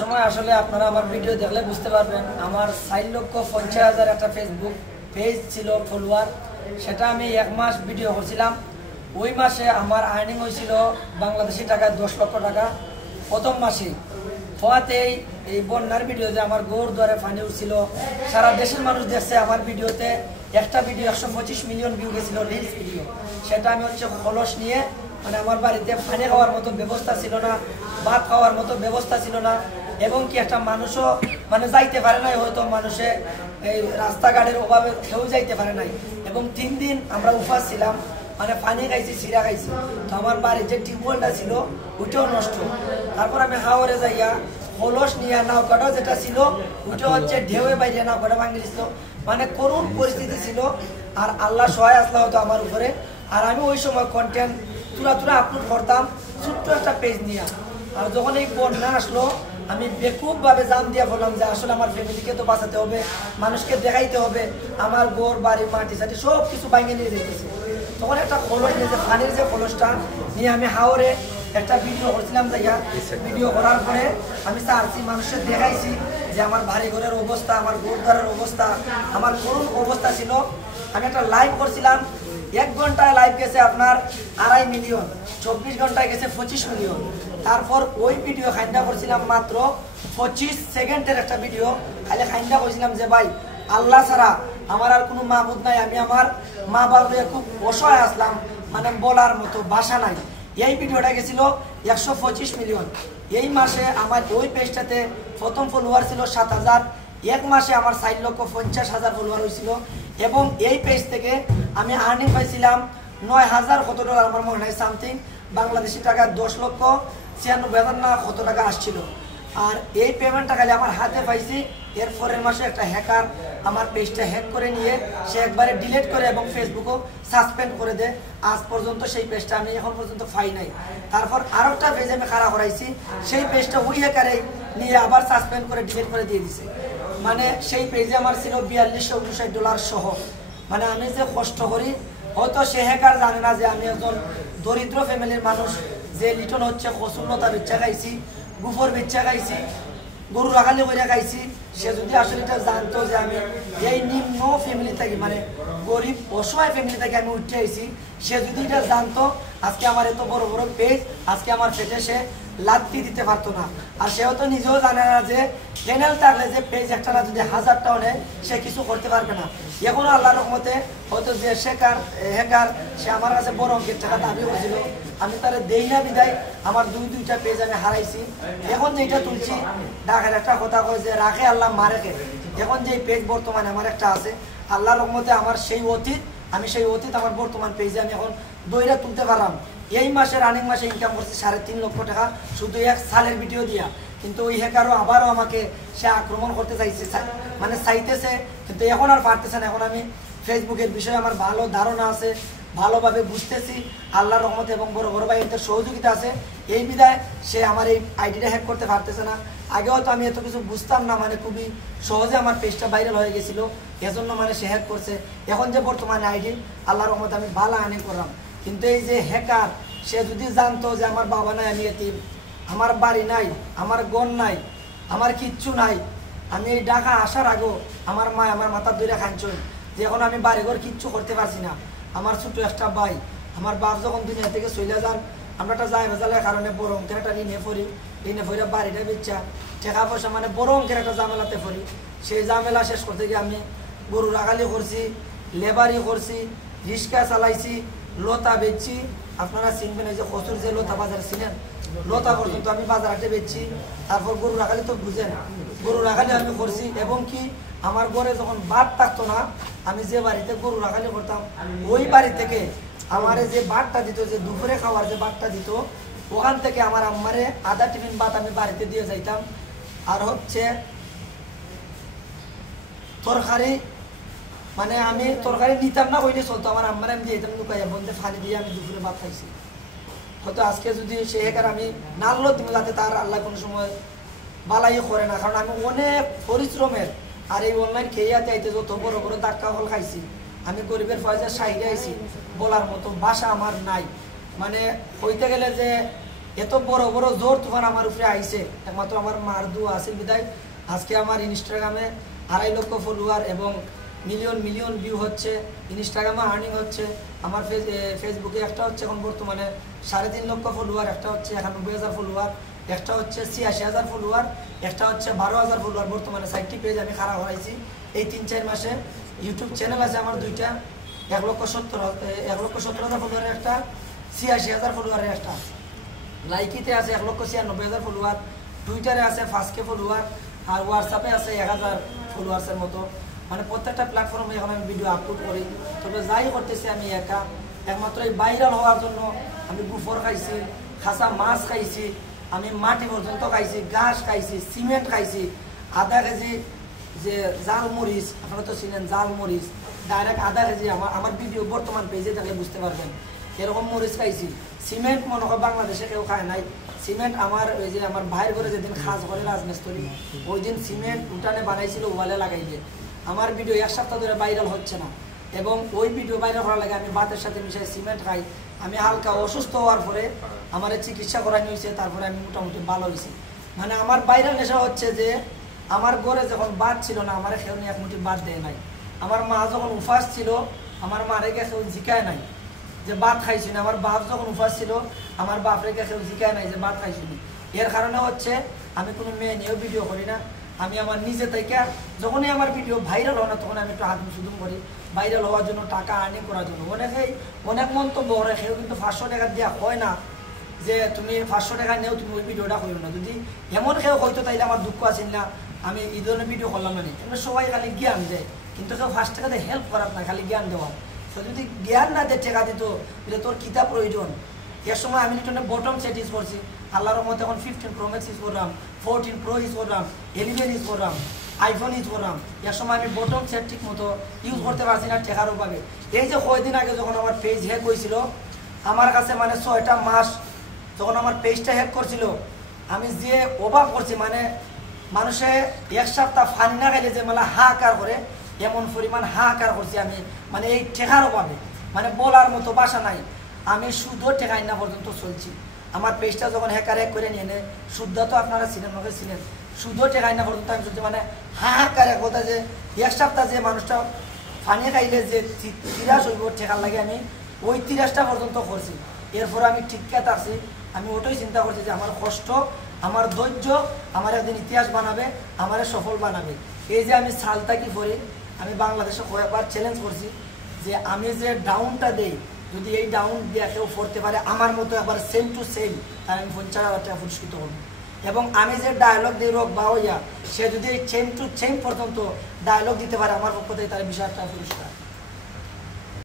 সময় আসলে আপনারা আমার ভিডিও দেখলে বুঝতে পারবেন আমার 4,50,000 একটা ফেসবুক পেজ ছিল ফলোয়ার। সেটা আমি 1 মাস ভিডিও করছিলাম। ওই মাসে আমার আর্নিং হয়েছিল বাংলাদেশি টাকায় 10 লক্ষ টাকা প্রথম মাসে। হওয়াতেই এই বন্যার ভিডিও যে আমার গৌর দ্বারে পানি উঠছিল, সারা দেশের মানুষ দেখছে আমার ভিডিওতে। একটা ভিডিও 125 মিলিয়ন ভিউ গেছিল, রিলস ভিডিও। সেটা আমি খলস নিয়ে আমার বাড়িতে পানি খাওয়ার মতো ব্যবস্থা ছিল না, ভাত খাওয়ার মতো ব্যবস্থা ছিল না, এবং কি একটা মানুষও যাইতে পারে নাই, হয়তো মানুষে এই রাস্তাঘাটের অভাবে কেউ যাইতে পারে নাই। এবং 3 দিন আমরা উপাস ছিলাম, পানি খাইছি, চিরা খাইছি। তো আমার বাড়ির যে টিউবওয়েলটা ছিল ওইটাও নষ্ট। তারপর আমি হাওরে যাইয়া কলস নিয়ে নৌকাটাও যেটা ছিল ওইটা ঢেউয়ে বাইরে নৌকাটা ভাঙি দিছিল। করুণ পরিস্থিতি ছিল। আর আল্লাহ সহায় আসলা হতো আমার উপরে। আর আমি ওই সময় কন্টেন্ট তুলা আপলোড করতাম ছোট্ট একটা পেজ নিয়ে। আর যখন এই বন্যা আসলো আমি বেকুবভাবে জান দিয়া বললাম যে আসলে আমার ফ্যামিলিকে তো বাঁচাতে হবে, মানুষকে দেখাইতে হবে, আমার ঘর বাড়ি মাটি সাটি সব কিছু বাইরে নিয়ে যেতেছে। তখন একটা খোলস নিয়ে যে পানির যে খোলসটা নিয়ে আমি হাওরে একটা ভিডিও করছিলাম। যাইয়া ভিডিও করার পরে আমি চাচ্ছি মানুষের দেখাইছি যে আমার বাড়ি ঘরের অবস্থা, আমার ঘরদ্বারের অবস্থা, আমার করুণ অবস্থা ছিল। আমি একটা লাইভ করছিলাম, 1 ঘন্টায় লাইভ গেছে আপনার 2.5 মিলিয়ন, 24 ঘন্টায় গেছে 25 মিলিয়ন। তারপর ওই ভিডিও খাইন্দা করছিলাম মাত্র 25 সেকেন্ডের একটা ভিডিও। খালি খাইন্দা করছিলাম যে ভাই আল্লাহ ছাড়া আমার আর কোনো মাহবুদ নাই, আমি আমার মা বাবা খুব অসহায় আসলাম, বলার মতো ভাষা নাই। এই ভিডিওটা গেছিল 125 মিলিয়ন। এই মাসে আমার ওই পেজটাতে প্রথম ফলোয়ার ছিল 7,000। 1 মাসে আমার 4,50,000 ফলোয়ার হয়েছিল। এবং এই পেজ থেকে আমি আর্নিং পাইছিলাম 9,000 কত ডলার আমার মনে হয় সামথিং, বাংলাদেশি টাকা 10,96,000 না কত টাকা আসছিল। আর এই পেমেন্টটা খালি আমার হাতে পাইছি। এর পরের মাসে একটা হ্যাকার আমার পেজটা হ্যাক করে নিয়ে সে একবারে ডিলিট করে এবং ফেসবুকও সাসপেন্ড করে দেয়। আজ পর্যন্ত সেই পেজটা আমি এখন পর্যন্ত পাই নাই। তারপর আরও একটা পেজ আমি খাড়া করাইছি, সেই পেজটা ওই হ্যাকারে নিয়ে আবার সাসপেন্ড করে ডিলিট করে দিয়ে দিছে। সেই পেজে আমার ছিল $4259 সহ। আমি যে কষ্ট করি, হয়তো সে হ্যাকার জানে না যে আমি একজন দরিদ্র ফ্যামিলির মানুষ, যে লিটন কচুন্নতা বেচা খাইছি, গুফর বেচা খাইছি, গরু রাখালি করে খাইছি। সে যদি আসলে এটা জানতো যে আমি এই নিম্ন ফ্যামিলি থেকে গরিব অসহায় ফ্যামিলি থেকে আমি উঠে আইছি, সে যদি এটা জানতো আজকে আমার এত বড় বড় পেজ আজকে আমার পেটে সে লাত্তি দিতে পারতো না। আর সেও তো নিজেও জানে না যে চ্যানেল থাকলে যে পেজ একটা না যদি 1000টাও নেয় সে কিছু করতে পারবে না। এখনো আল্লাহর রহমতে হয়তো যে হ্যাকার সে আমার কাছে বড় অঙ্কের টাকা দাবি করেছিল, আমি তারা দেই না বিদায় আমার 2-2টা পেজ আমি হারাইছি। এখন যেটা তুলছি ঢাকার একটা কথা কয় যে রাখে আল্লাহ মারেকে। এখন যে পেজ বর্তমানে আমার একটা আছে, আল্লাহর রহমতে আমার সেই অতীত আমার বর্তমান পেজে আমি এখন দইরা তুলতে পারলাম। এই মাসে রানিং মাসে ইনকাম করছি 3.5 লক্ষ টাকা শুধু 1 সালের ভিডিও দিয়া। কিন্তু ওই হ্যাকারও আবারও আমাকে সে আক্রমণ করতে চাইছে, চাইতেছে, কিন্তু এখন আর পারতেছে না। এখন আমি ফেসবুকের বিষয়ে আমার ভালো ধারণা আছে, ভালোভাবে বুঝতেছি আল্লাহর রহমতে এবং বড় বড় ভাইদের সহযোগিতা আছে। এই বিধায় সে আমার এই আইডিটা হ্যাক করতে পারতেছে না। আগেও তো আমি এত কিছু বুঝতাম না, খুবই সহজে আমার পেজটা ভাইরাল হয়ে গেছিলো, এজন্য সে হ্যাক করছে। এখন যে বর্তমানে আইডি আল্লাহর রহমতে আমি ভালো আর্নিং করলাম। কিন্তু এই যে হ্যাকার সে যদি জানতো যে আমার বাবা নাই, আমি এতিম, আমার বাড়ি নাই, আমার গণ নাই, আমার কিচ্ছু নাই, আমি এই ঢাকা আসার আগেও আমার মা আমার মাথার ধরে খাঞ্চন যে এখন আমি বাড়িঘর কিচ্ছু করতে পারছি না। আমার ছোট একটা ভাই, আমার বাপ যখন দুনিয়া থেকে চলে যান, আমরা একটা যাই ভেজালের কারণে বড় অঙ্কের একটা ঋণে পড়ি বাড়িটা বেচা টাকা পয়সা বড় অঙ্কের একটা ঝামেলাতে পড়ি। সেই ঝামেলা শেষ করতে গিয়ে আমি গরু রাখালি করছি, লেবারি করছি, রিক্সা চালাইছি, লতা বেচছি। আপনারা চিনবেন এই যে কচুর যে লতা বাজার ছিলেন, লতা পর্যন্ত আমি বাজার হাটে বেচছি। তারপর গরু রাখালি তো বুঝেন, গরু রাখালি আমি করছি। এবং কি আমার ঘরে যখন ভাত থাকতো না, আমি যে বাড়িতে গরু রাখালি করতাম ওই বাড়ি থেকে আমার যে ভাতটা দিত, যে দুপুরে খাওয়ার যে ভাতটা দিত, ওখান থেকে আমার আম্মারে আধা টিফিন ভাত আমি বাড়িতে দিয়ে যাইতাম। আর তরকারি আমি তরকারি নিতাম না, ওইটা চলতো, আমার আম্মারে আমি দিয়ে দিতাম লুকাইয়া বলতে ফানি দিয়ে আমি দুপুরে ভাত খাইছি। হয়তো আজকে যদি সে হ্যাকার আমি নাড়লো দিব, যাতে তার আল্লাহ কোনো সময় বালাই করে না, কারণ আমি অনেক পরিশ্রমের। আর এই অনলাইন খেয়ে আইতে যত বড় বড় ধাক্কা ফল খাইছি, আমি গরিবের পয়সা সাইডে আইছি, বলার মতো ভাষা আমার নাই। হইতে গেলে যে এত বড় বড় জোর তুফান আমার উপরে আইছে, একমাত্র আমার মার দোয়া আছে বিদায় আজকে আমার ইনস্টাগ্রামে 2.5 লক্ষ ফলোয়ার এবং মিলিয়ন ভিউ হচ্ছে, ইনস্টাগ্রামে আর্নিং হচ্ছে। আমার ফেসবুকে একটা হচ্ছে এখন বর্তমানে 3.5 লক্ষ ফলোয়ার, একটা হচ্ছে 91,000 ফলোয়ার, একটা হচ্ছে 86,000 ফলোয়ার, একটা হচ্ছে 12,000 ফলোয়ার। বর্তমানে 4টি পেজ আমি খাড়া করাইছি এই 3-4 মাসে। ইউটিউব চ্যানেল আছে আমার 2টা, 1,70,000 ফলোয়ারের একটা, 86,000 ফলোয়ারের একটা। লাইকিতে আছে 1,96,000 ফলোয়ার, টুইটারে আছে 5K ফলোয়ার, আর হোয়াটসঅ্যাপে আছে 1,000 ফলোয়ার্সের মতো। মানে প্রত্যেকটা প্ল্যাটফর্মে এখন আমি ভিডিও আপলোড করি। তবে যাই করতেছি আমি একা, একমাত্র এই ভাইরাল হওয়ার জন্য আমি গুফর খাইছি, খাসা মাছ খাইছি, আমি মাটি পর্যন্ত খাইছি, ঘাস খাইছি, সিমেন্ট খাইছি, আধা কেজি যে জাল মরিচ, আপনারা তো চিনেন জাল মরিচ, ডাইরেক্ট আধা কেজি। আমার ভিডিও বর্তমান পেজে থাকলে বুঝতে পারবেন এরকম মরিচ খাইছি। সিমেন্ট মনে হয় বাংলাদেশে কেউ খায় নাই। সিমেন্ট আমার ওই যে আমার ভাইয়ের ঘরে যেদিন খাস করে রাজমিস্ত্রি, ওই দিন সিমেন্ট উঠানে বানাইছিল, ওয়ালে লাগাইলে। আমার ভিডিও 1 সপ্তাহ ধরে ভাইরাল হচ্ছে না, এবং ওই ভিডিও ভাইরাল করার লাগে আমি ভাতের সাথে মিশাই সিমেন্ট খাই। আমি হালকা অসুস্থ হওয়ার পরে আমার চিকিৎসা করানো হয়েছে, তারপরে আমি মোটামুটি ভালো হয়েছি। মানে আমার ভাইরাল নেশা হচ্ছে যে আমার ঘরে যখন ভাত ছিল না, আমার কেউ এক মুঠি ভাত দেয় নাই। আমার মা যখন উপাস ছিল, আমার মারে কেউ জিকায় নাই যে ভাত খাইছি না। আমার বাপ যখন উপাস ছিল, আমার বাপরে কেউ জিকায় নাই যে ভাত খাইছি না। এর কারণে হচ্ছে আমি কোনো মেয়ে নিয়েও ভিডিও করি না। আমি আমার নিজে থেকে যখনই আমার ভিডিও ভাইরাল হয় না, তখন আমি একটু হাত সুদুম করি ভাইরাল হওয়ার জন্য, টাকা আর্নিং করার জন্য। অনেক মন্তব্য করে, কেউ কিন্তু 500 টাকা দেওয়া হয় না যে তুমি 500 টাকা নেও, তুমি ওই ভিডিওটা করো না। যদি এমন কেউ হয়তো তাইলে আমার দুঃখ আছে না, আমি এই ধরনের ভিডিও করলাম না। কিন্তু সবাই খালি জ্ঞান দেয়, কিন্তু কেউ 5 টাকা দিয়ে হেল্প করার না, খালি জ্ঞান দেওয়া। তো যদি জ্ঞান না দিয়ে টাকা দিত, এটা তোর কিতাব প্রয়োজন। এর সময় আমি লিটনে বটম সেট ইউজ করছি, আল্লাহর রহমতে এখন 15 Pro Max ইউজ করলাম, 14 Pro ইউজ করলাম, 11 ইউজ করলাম, আইফোন ইউজ করলাম। এর সময় আমি বটম সেট ঠিক মতো ইউজ করতে পারছি না টেকার অভাবে। এই যে কয়েকদিন আগে যখন আমার পেজ হ্যাক হয়েছিল, আমার কাছে মানে 6টা মাস যখন আমার পেজটা হ্যাক করছিল, আমি যে অভাব করছি, মানে মানুষে 1 সপ্তাহ ফানি না খাইলে যে মানে হাহাকার করে, এমন পরিমাণ হাহাকার করছি আমি, মানে এই টেকার অভাবে, মানে বলার মতো ভাষা নাই। আমি শুধু টেকাই না পর্যন্ত চলছি। আমার পেজটা যখন হ্যাক করে নিয়ে নেয়, শুদ্ধ তো আপনারা ছিলেন, আমাকে ছিলেন, শুধু টেকাই না পর্যন্ত আমি চলছি। মানে হাহাকার এক কথা যে 1 সপ্তাহ যে মানুষটা ফানিয়ে খাইলে যে 30 হইব টেকার লাগে, আমি ওই 30টা পর্যন্ত করছি। এরপর আমি ঠিকঠাক আছি। আমি ওটাই চিন্তা করছি যে আমার কষ্ট, আমার ধৈর্য আমার একদিন ইতিহাস বানাবে, আমার সফল বানাবে। এই যে আমি সালটা কি করি, আমি বাংলাদেশে কয়েকবার চ্যালেঞ্জ করছি যে আমি যে ডাউনটা দেই, যদি এই ডাউন দিয়ে কেউ পড়তে পারে আমার মতো একবার সেম টু সেম, তার আমি 50,000 টাকা পুরস্কৃত করব। এবং আমি যে ডায়লগ দিই রোগ বা হইয়া, সে যদি এই সেম টু সেম পর্যন্ত ডায়লগ দিতে পারে, আমার পক্ষ থেকে তার 20,000 টাকা পুরস্কার।